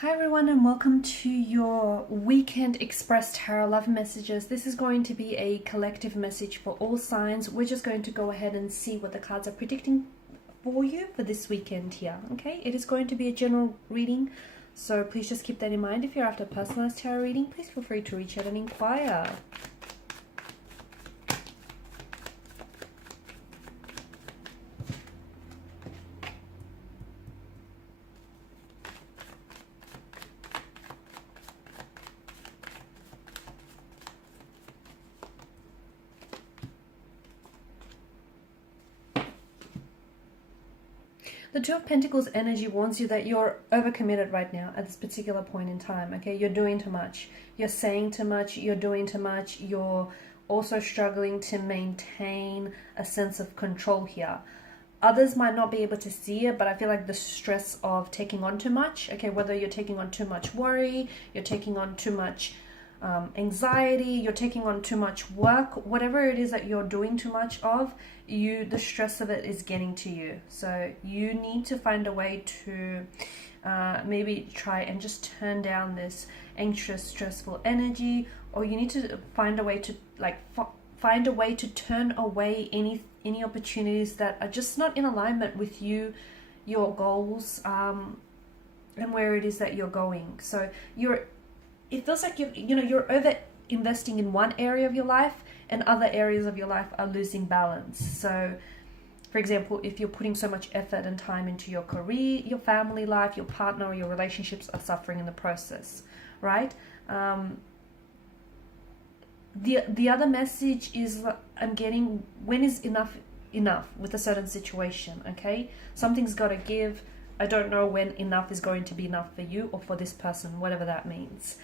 Hi everyone and welcome to your Weekend Express Tarot Love Messages. This is going to be a collective message for all signs. We're just going to go ahead and see what the cards are predicting for you for this weekend here. Okay, it is going to be a general reading, so please just keep that in mind. If you're after a personalized tarot reading, please feel free to reach out and inquire. The Two of Pentacles energy warns you that you're overcommitted right now at this particular point in time, okay? You're doing too much. You're saying too much. You're doing too much. You're also struggling to maintain a sense of control here. Others might not be able to see it, but I feel like the stress of taking on too much, okay, whether you're taking on too much worry, you're taking on too much anxiety, you're taking on too much work, whatever it is that you're doing too much of, the stress of it is getting to you. So you need to find a way to maybe try and just turn down this anxious, stressful energy, or you need to find a way to find a way to turn away any opportunities that are just not in alignment with you, your goals, and where it is that you're going. So it feels like you're over investing in one area of your life and other areas of your life are losing balance. So for example, if you're putting so much effort and time into your career, your family life, your partner, or your relationships are suffering in the process, right? The other message is I'm getting, when is enough with a certain situation, okay? Something's got to give. I don't know when enough is going to be enough for you or for this person, whatever that means.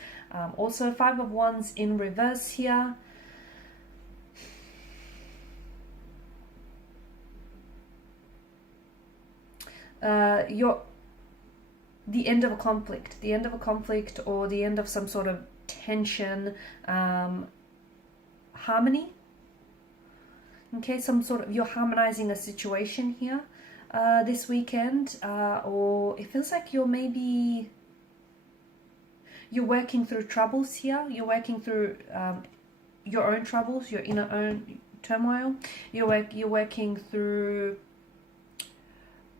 Also, Five of Wands in reverse here. The end of a conflict, or the end of some sort of tension, harmony. Okay, you're harmonizing a situation here this weekend, or it feels like you're working through troubles here. You're working through your own troubles, your inner own turmoil. You're working through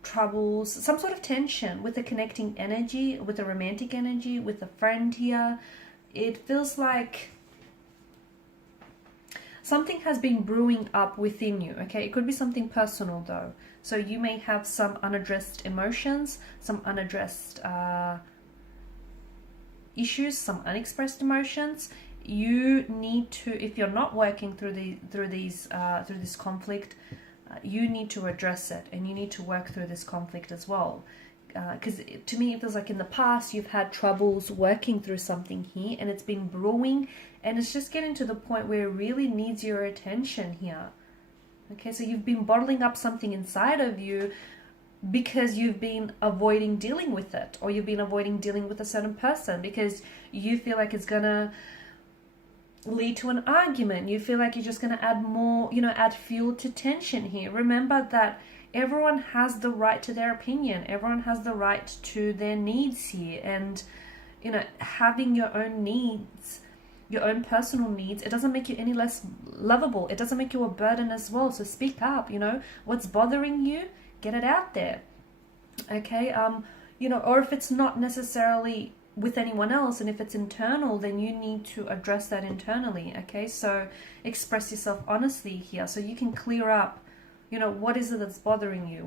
troubles, some sort of tension with a connecting energy, with a romantic energy, with a friend here. It feels like something has been brewing up within you, okay? It could be something personal though. So you may have some unaddressed emotions, some unaddressed issues, some unexpressed emotions. You need to, if you're not working through this conflict, you need to address it, and you need to work through this conflict as well. Because to me it feels like in the past you've had troubles working through something here, and it's been brewing, and it's just getting to the point where it really needs your attention here. Okay, so you've been bottling up something inside of you because you've been avoiding dealing with it, or you've been avoiding dealing with a certain person because you feel like it's gonna lead to an argument. You feel like you're just going to add more, add fuel to tension here. Remember that everyone has the right to their opinion. Everyone has the right to their needs here. And, having your own needs, your own personal needs, it doesn't make you any less lovable. It doesn't make you a burden as well. So speak up, what's bothering you, get it out there. Okay. Or if it's not necessarily with anyone else, and if it's internal, then you need to address that internally. Okay, so express yourself honestly here so you can clear up, what is it that's bothering you,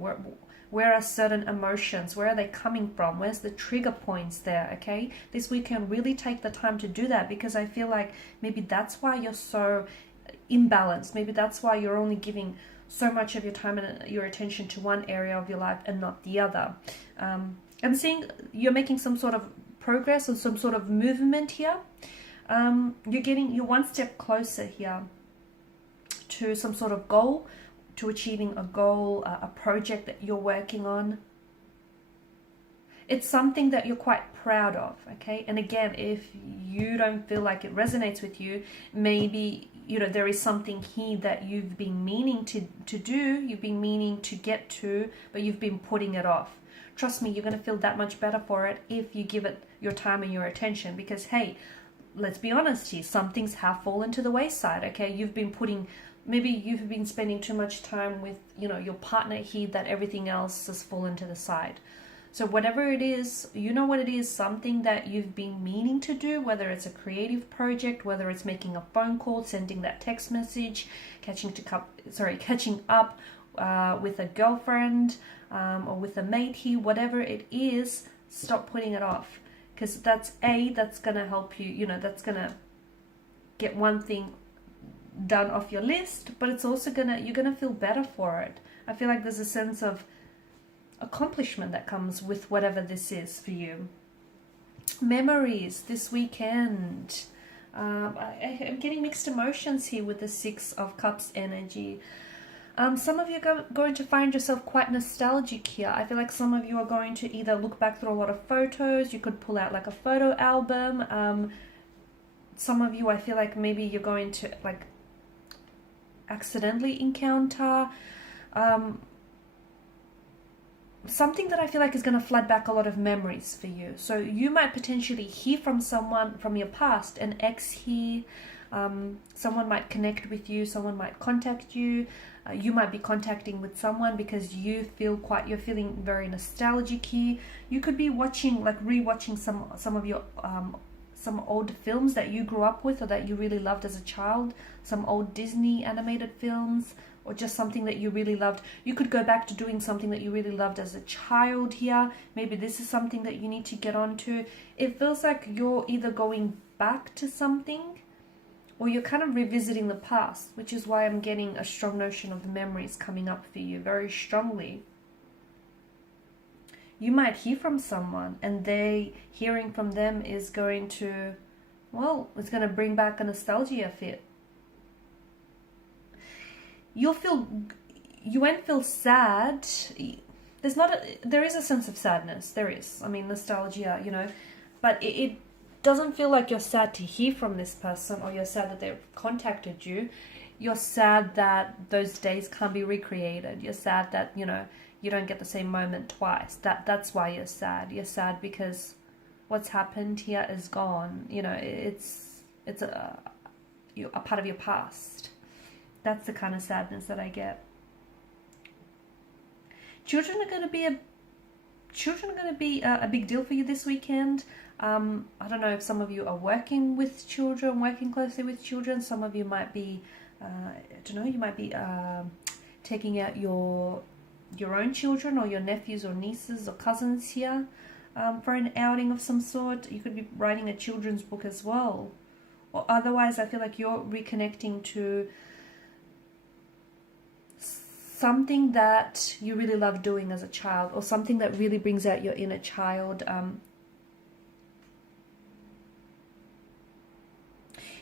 where are certain emotions, where are they coming from, where's the trigger points there. Okay, this weekend really take the time to do that, because I feel like maybe that's why you're so imbalanced. Maybe that's why you're only giving so much of your time and your attention to one area of your life and not the other. I'm seeing you're making some sort of progress or some sort of movement here. You're one step closer here to some sort of goal, to achieving a goal, a project that you're working on. It's something that you're quite proud of, okay? And again, if you don't feel like it resonates with you, maybe there is something here that you've been meaning to do, you've been meaning to get to, but you've been putting it off. Trust me, you're going to feel that much better for it if you give it your time and your attention, because hey, let's be honest here, some things have fallen to the wayside. Okay, maybe you've been spending too much time with, you know, your partner here, that everything else has fallen to the side. So whatever it is, you know what it is, something that you've been meaning to do, whether it's a creative project, whether it's making a phone call, sending that text message, catching up with a girlfriend or with a mate here, whatever it is, stop putting it off. Because that's going to help you, you know, that's going to get one thing done off your list, but it's also you're going to feel better for it. I feel like there's a sense of accomplishment that comes with whatever this is for you. Memories this weekend. I'm getting mixed emotions here with the Six of Cups energy. Some of you are going to find yourself quite nostalgic here. I feel like some of you are going to either look back through a lot of photos. You could pull out like a photo album. Some of you, I feel like maybe you're going to like accidentally encounter something that I feel like is going to flood back a lot of memories for you. So you might potentially hear from someone from your past, an ex here. Someone might connect with you, someone might contact you. You might be contacting with someone because you're feeling very nostalgic here. You could be rewatching some of your some old films that you grew up with or that you really loved as a child, some old Disney animated films, or just something that you really loved. You could go back to doing something that you really loved as a child here. Maybe this is something that you need to get onto. It feels like you're either going back to something or you're kind of revisiting the past, which is why I'm getting a strong notion of the memories coming up for you very strongly. You might hear from someone and hearing from them is going to, it's going to bring back a nostalgia fit. You won't feel sad. There is a sense of sadness. There is. I mean, nostalgia, you know, but it doesn't feel like you're sad to hear from this person or you're sad that they've contacted you. You're sad that those days can't be recreated. You're sad that, you know, you don't get the same moment twice. That's why you're sad. You're sad because what's happened here is gone. You know, it's a part of your past. That's the kind of sadness that I get. Children are going to be a big deal for you this weekend. I don't know if some of you are working with children, working closely with children. Some of you might be, you might be taking out your own children or your nephews or nieces or cousins here for an outing of some sort. You could be writing a children's book as well. Or otherwise, I feel like you're reconnecting to something that you really love doing as a child, or something that really brings out your inner child.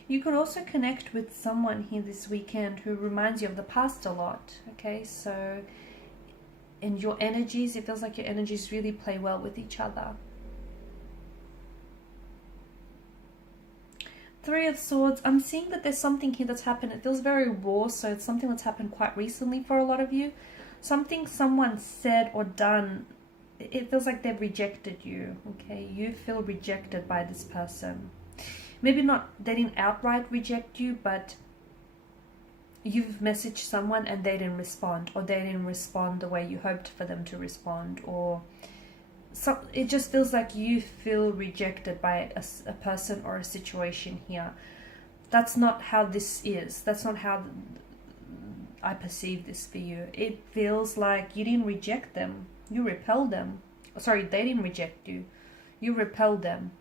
You could also connect with someone here this weekend who reminds you of the past a lot. Okay, so in your energies, it feels like your energies really play well with each other. Three of Swords, I'm seeing that there's something here that's happened. It feels very raw, so it's something that's happened quite recently for a lot of you. Something someone said or done, it feels like they've rejected you, okay? You feel rejected by this person. Maybe not, they didn't outright reject you, but you've messaged someone and they didn't respond, or they didn't respond the way you hoped for them to respond, or so it just feels like you feel rejected by a person or a situation here. That's not how this is. That's not how I perceive this for you. It feels like you didn't reject them. You repelled them. Sorry, they didn't reject you. You repelled them.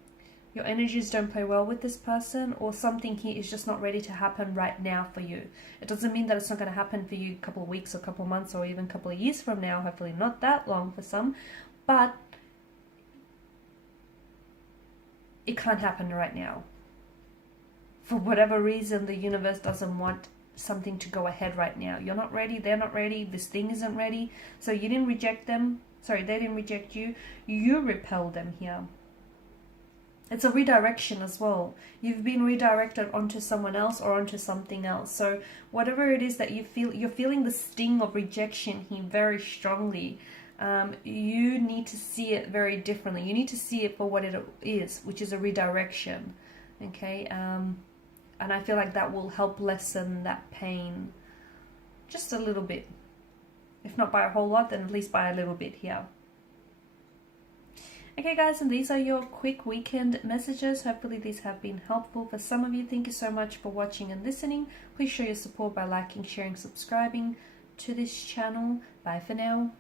Your energies don't play well with this person, or something here is just not ready to happen right now for you. It doesn't mean that it's not going to happen for you a couple of weeks or a couple of months or even a couple of years from now. Hopefully not that long for some. But it can't happen right now. For whatever reason, the universe doesn't want something to go ahead right now. You're not ready, they're not ready, this thing isn't ready. So you didn't reject them. Sorry, they didn't reject you. You repelled them here. It's a redirection as well. You've been redirected onto someone else or onto something else. So whatever it is that you feel, you're feeling the sting of rejection here very strongly. you need to see it very differently. You need to see it for what it is, which is a redirection. Okay, and I feel like that will help lessen that pain just a little bit. If not by a whole lot, then at least by a little bit here. Okay guys, and these are your quick weekend messages. Hopefully these have been helpful for some of you. Thank you so much for watching and listening. Please show your support by liking, sharing, subscribing to this channel. Bye for now.